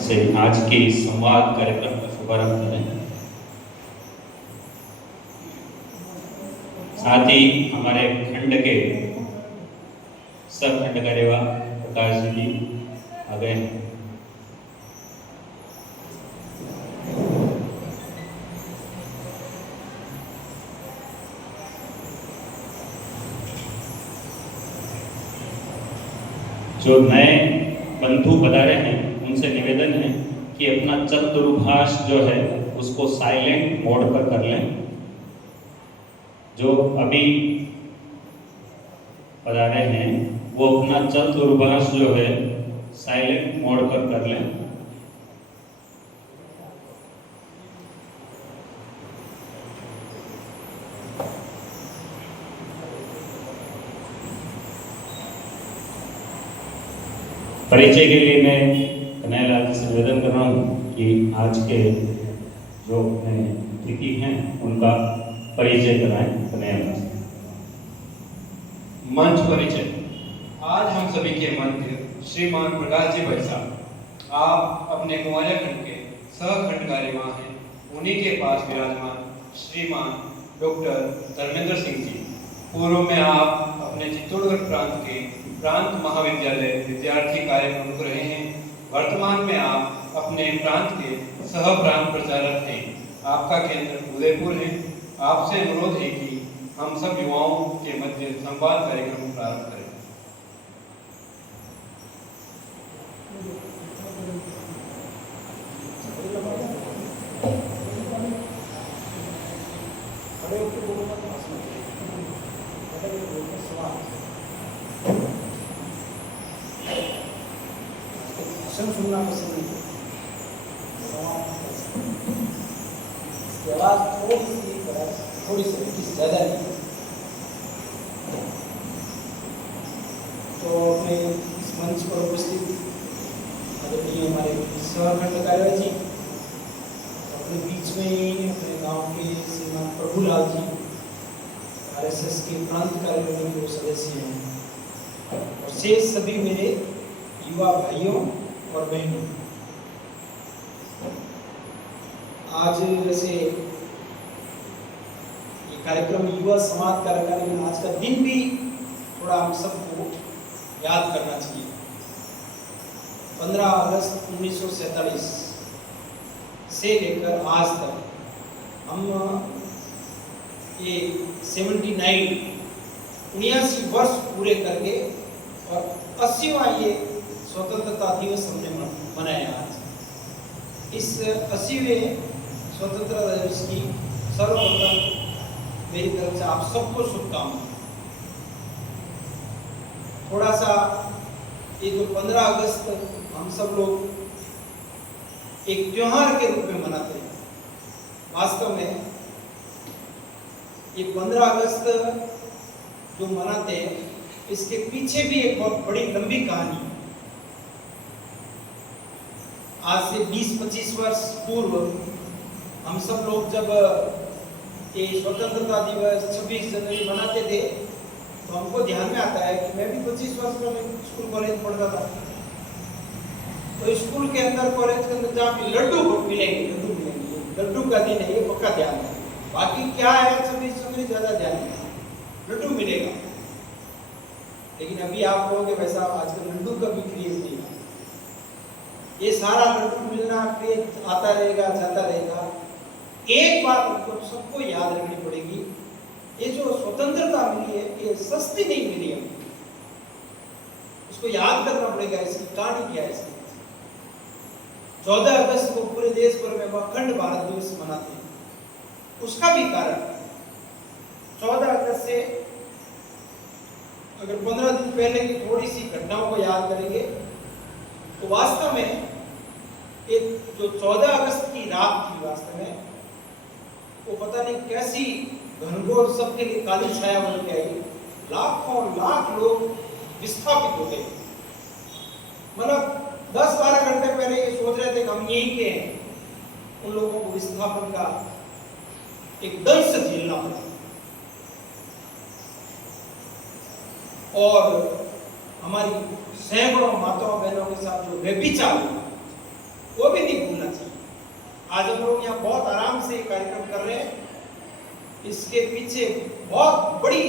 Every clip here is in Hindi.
से आज के इस संवाद कार्यक्रम का शुभारंभ करें। साथ ही हमारे खंड के सब खंड कार्यवाह प्रकाश जी आ गए हैं। जो नए बंधु पधारे हैं उनसे निवेदन है कि अपना चतुर्भाष जो है उसको साइलेंट मोड पर कर लें। जो अभी पधारे हैं वो अपना चतुर्भाष जो है साइलेंट मोड पर कर लें। परिचय के लिए मैं कन्हैयालाल जी से निवेदन कर रहा हूँ कि आज के जो अतिथि हैं उनका परिचय कराएं। कन्हैयालाल मंच परिचय। आज हम सभी के मंत्र श्रीमान प्रकाश जी भाई साहब, आप अपने कुमारिया खंड के सहखंड कार्यवाह हैं। उन्हीं के पास विराजमान श्रीमान डॉक्टर धर्मेंद्र सिंह जी। पूर्व में आप अपने चित्तौड़गढ़ प्रांत के प्रांत महाविद्यालय विद्यार्थी कार्य प्रमुख रहे हैं। वर्तमान में आप अपने प्रांत के सह प्रांत प्रचारक हैं। आपका केंद्र उदयपुर है। आपसे अनुरोध है कि हम सब युवाओं के मध्य संवाद कार्यक्रम प्रारंभ करें। सुनना पसंद नहीं, इसकी आवाज थोड़ी सी ज्यादा नहीं। तो अपने इस मंच पर उपस्थित आदरणीय हमारे सहखंड कार्यवाह जी, अपने बीच में अपने गांव के श्रीमान प्रभुलाल जी, आरएसएस के प्रांत कार्यक्रम के सदस्य हैं, और शेष सभी मेरे युवा भाइयों और बहनों। आज वैसे ये कार्यक्रम युवा समाज कार्यक्रम, आज का दिन भी थोड़ा हम सबको याद करना चाहिए। 15 अगस्त 1947 से लेकर आज तक हम ये 79 वर्ष पूरे करके और 80वां ये स्वतंत्रता दिवस हमने मनाया। आज इस 80वें स्वतंत्रता दिवस की सर्वप्रथम मेरी तरफ से आप सबको शुभकामनाएं। थोड़ा सा ये जो 15 अगस्त हम सब लोग एक त्योहार के रूप में मनाते हैं, वास्तव में ये 15 अगस्त जो मनाते हैं इसके पीछे भी एक बहुत बड़ी लंबी कहानी है। आज से 20-25 वर्ष पूर्व हम सब लोग जब ये स्वतंत्रता दिवस 26 जनवरी मनाते थे तो हमको ध्यान में आता है कि मैं भी 25 वर्ष में स्कूल कॉलेज पढ़ता था। तो स्कूल के अंदर कॉलेज के अंदर जहाँ लड्डू मिलेंगे, लड्डू का दिन है, ये पक्का ध्यान है। बाकी क्या है 26 जनवरी ज्यादा ध्यान नहीं, लड्डू मिलेगा। लेकिन अभी आप कहोगे भाई साहब आजकल लड्डू का भी क्रेज नहीं है। ये सारा लड्डू मिलना क्रेज आता रहेगा, जाता रहेगा। एक बात हमको सबको याद रखनी पड़ेगी, ये जो स्वतंत्रता मिली है ये सस्ती नहीं मिली है। उसको याद करना पड़ेगा, इसकी कहानी क्या है। इसकी 14 अगस्त को पूरे देश भर में अखंड भारत दिवस मनाते हैं। उसका भी कारण 14 अगस्त से अगर 15 दिन पहले की थोड़ी सी घटनाओं को याद करेंगे तो वास्तव में एक जो 14 अगस्त की रात थी, वास्तव में वो पता नहीं कैसी घनघोर सबके लिए काली छाया बन के आई। लाखों लाख लोग विस्थापित हो गए। मतलब 10-12 घंटे पहले ये सोच रहे थे कि हम यहीं के हैं, उन लोगों को विस्थापन का एक दंश झेलना पड़ा। और हमारी सैकड़ों माताओं बहनों के साथ जो व्यभिचार हुआ वो भी नहीं भूलना चाहिए। आज हम लोग यहाँ बहुत आराम से कार्यक्रम कर रहे हैं, इसके पीछे बहुत बड़ी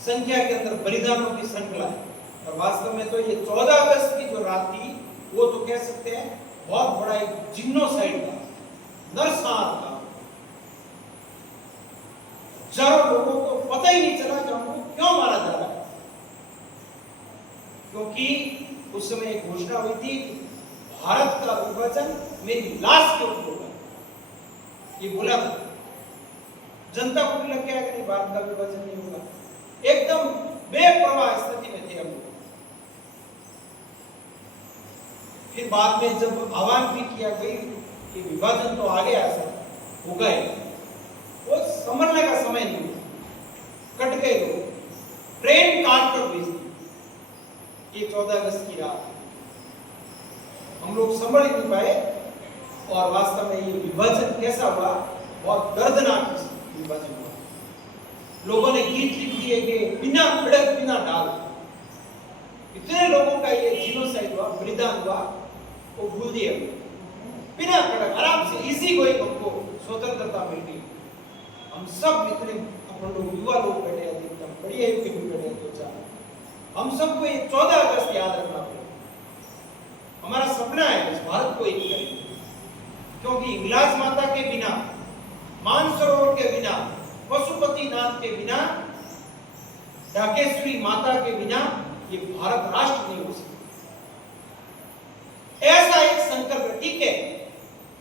संख्या के अंदर बलिदानों की श्रृंखला है। और वास्तव में तो ये 14 अगस्त की जो रात थी वो तो कह सकते हैं बहुत बड़ा एक जिनोसाइड का, नरसंहार का। हजारों लोगों को पता ही नहीं चला कि हमको क्यों मारा जा रहा है, क्योंकि उस समय एक घोषणा हुई थी भारत का विभाजन मेरी लाश के ऊपर होगा, ये बोला था। जनता को भी लग गया कि नहीं, भारत का विभाजन नहीं होगा। एकदम बेपरवाह स्थिति में थे हम लोग। फिर बाद में जब आह्वान भी किया गई कि विभाजन तो आ गया, ऐसा हो गए, वो संभलने का समय नहीं हुआ, कट गए लोग, ट्रेन काट कर भेज दी। ये 14 अगस्त की रात हम लोग संभल ही नहीं पाए। और वास्तव में ये विभाजन कैसा हुआ, बहुत दर्दनाक विभाजन हुआ। लोगों ने गीत लिख दिए कि बिना खड़क बिना ढाल, इतने लोगों का ये जिनोसाइड हुआ, बलिदान हुआ, वो भूल दिए। बिना खड़क आराम से इजी गोइंग हमको स्वतंत्रता मिल गई। हम सब इतने अपन लोग युवा लोग बैठे हैं, एकदम बढ़िया युग के भी बैठे हैं, दो चार। हम सबको ये 14 अगस्त याद रखना पड़ेगा। हमारा सपना है इस भारत को एक करें, क्योंकि इंग्लैंड माता के बिना, मानसरोवर के बिना, पशुपतिनाथ के बिना, ढाकेश्वरी माता के बिना ये भारत राष्ट्र नहीं हो सकता। ऐसा एक संकल्प, ठीक है,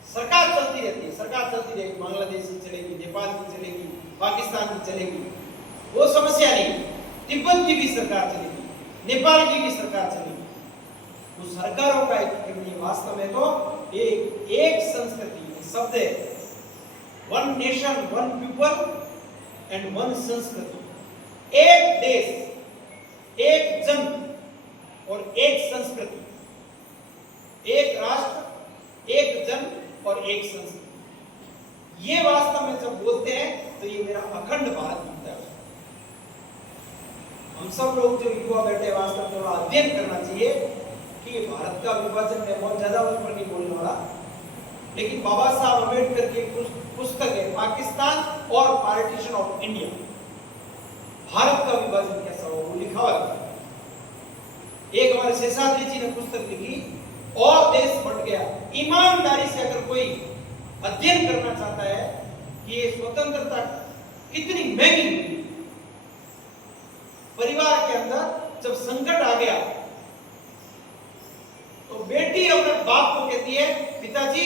सरकार चलती रहती है, सरकार चलती रहेगी, बांग्लादेश की चलेगी, नेपाल की चलेगी, पाकिस्तान की चलेगी, वो समस्या नहीं। तिब्बत की भी सरकार चलेगी, नेपाल की भी सरकार चलेगी। वो सरकारों का एक वास्तव में तो एक संस्कृति शब्द है, one nation one people and one संस्कृति। एक देश, एक जन और एक संस्कृति, एक राष्ट्र, एक जन और एक संस्कृति। ये वास्तव में जब बोलते हैं तो ये मेरा अखंड भारत बनता है। हम सब लोग जो युवा बैठे वास्तव में थोड़ा अध्ययन करना चाहिए कि भारत का विभाजन है, बहुत ज्यादा उस पर नहीं बोलने वाला, लेकिन बाबा साहब अम्बेडकर की पुस्तक है पाकिस्तान और पार्टीशन ऑफ इंडिया, भारत का विभाजन कैसा हो, वो लिखा हुआ है। एक हमारे शेषाद्री जी ने पुस्तक लिखी, और देश बट गया। ईमानदारी से अगर कोई अध्ययन करना चाहता है कि ये स्वतंत्रता कितनी महंगी हुई, परिवार के अंदर जब संकट आ गया तो बेटी अपने बाप को कहती है, पिताजी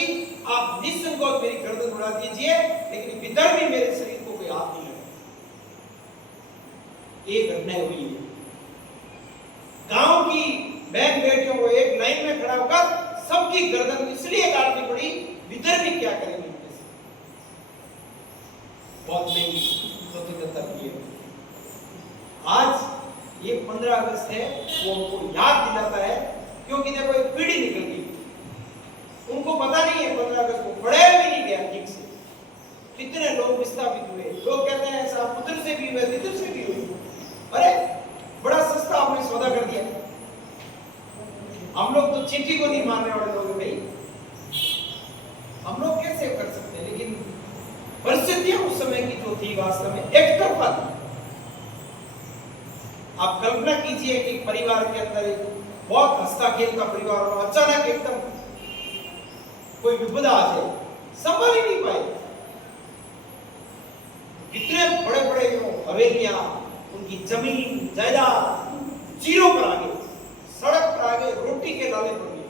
आप निसंकोच मेरी गर्दन उड़ा दीजिए, लेकिन भीतर भी मेरे शरीर को कोई हाथ नहीं लगा। ये घटना हुई है। गांव की बहन बेटियों को एक लाइन में खड़ा होकर सबकी गर्दन इसलिए काटनी पड़ी, भीतर भी क्या करेंगे उनके से। बहुत महंगी स्वतंत्रता की है। आज ये 15 अगस्त है, वो हमको याद दिलाता है, क्योंकि देखो एक पीढ़ी निकल गई, उनको पता नहीं है 15 अगस्त को, पढ़ाया भी नहीं गया ठीक से। कितने लोग विस्थापित हुए, लोग कहते हैं ऐसा पुत्र से भी हुए, पितृ से भी हुए। अरे बड़ा सस्ता आपने सौदा कर दिया। हम लोग तो चिट्ठी को नहीं मानने वाले लोग हैं भाई, हम लोग कैसे कर सकते हैं। लेकिन परिस्थितियां उस समय की जो थी वास्तव में एक तरफा थी। आप कल्पना कीजिए कि परिवार के अंदर एक बहुत हंसता खेलता परिवार हो, अचानक एकदम कोई विपदा आ जाए, संभल ही नहीं पाए। कितने बड़े बड़े हवेलियां, उनकी जमीन जायदाद जीरो पर आ गए, सड़क पर आ गए, रोटी के लाले पड़ गए।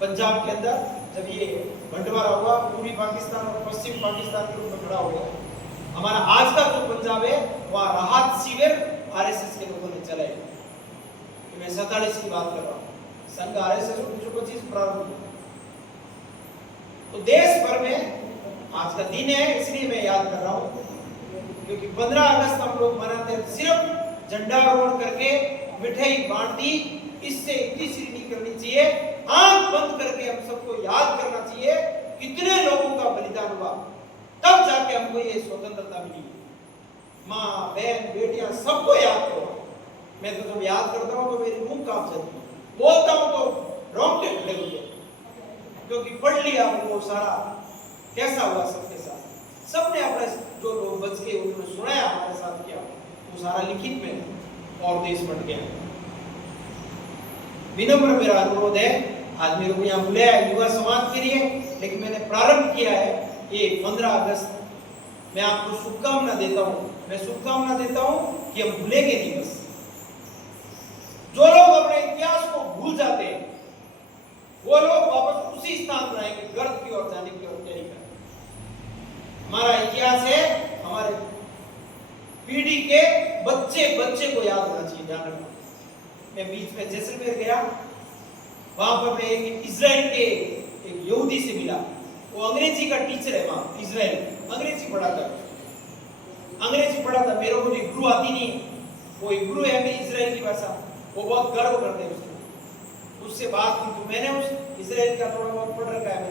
पंजाब के अंदर जब ये बंटवारा हुआ, पूर्वी पाकिस्तान और पश्चिम पाकिस्तान के रूप में खड़ा हो गया। हमारा आज का जो पंजाब है वहां राहत शिविर आरएसएस के लोगों ने चलाए। मैं 47 की बात कर रहा हूँ, संघ आरएसएस 1925 प्रारंभ हुआ। तो देश भर में आज का दिन है, इसलिए मैं याद कर रहा हूँ, क्योंकि 15 अगस्त हम लोग मनाते हैं सिर्फ झंडारोहण करके, मिठाई बांट दी, इससे तीसरी नहीं करनी चाहिए। आंख बंद करके हम सबको याद करना चाहिए कितने लोगों का बलिदान हुआ, तब जाके हमको ये स्वतंत्रता मिली। माँ बहन बेटियां सबको याद करो। मैं तो जब याद करता हूँ तो मेरी रूह कांप जाती है, बोलता हूँ तो जो कि पढ़ लिया वो सारा कैसा हुआ सबके साथ। सबने अपने जो लोग बच के उन्होंने सुनाया हमारे साथ किया वो सारा लिखित में और देश बन गया। विनम्र मेरा अनुरोध है, आज मेरे को यहाँ बुलाया युवा समाज के लिए, लेकिन मैंने प्रारंभ किया है ये 15 अगस्त। मैं आपको शुभकामना देता हूँ, मैं शुभकामना देता हूँ कि हम भूलेंगे नहीं। बस जो लोग अपने इतिहास को भूल जाते हैं वो लोग वापस उसी स्थान पर आएंगे, गर्त की ओर जाने की ओर तैयारी करें। हमारा इतिहास है, हमारे पीढ़ी के बच्चे बच्चे को याद होना चाहिए, ध्यान रखना। मैं बीच में जैसलमेर गया, वहां पर मैं एक इजराइल के एक यहूदी से मिला। वो अंग्रेजी का टीचर है वहां, इजराइल अंग्रेजी पढ़ाता है। अंग्रेजी पढ़ाता, मेरे को हिब्रू आती नहीं, वो हिब्रू है मेरी इजराइल की भाषा, वो बहुत गर्व करते हैं उसको। उससे बात की तो मैंने उस इजराइल का थोड़ा बहुत पढ़ रखा है,